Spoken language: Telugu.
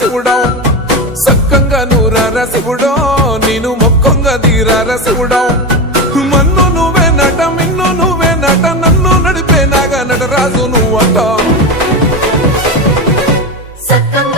శివుడో సక్కంగా నూరార శివుడో నేను మొక్కంగా తీరార శివుడో మన్ను నువ్వే నట మిన్ను నువ్వే నట నన్ను నడిపే నాగా నటరాజు నువ్వంట సక్కంగా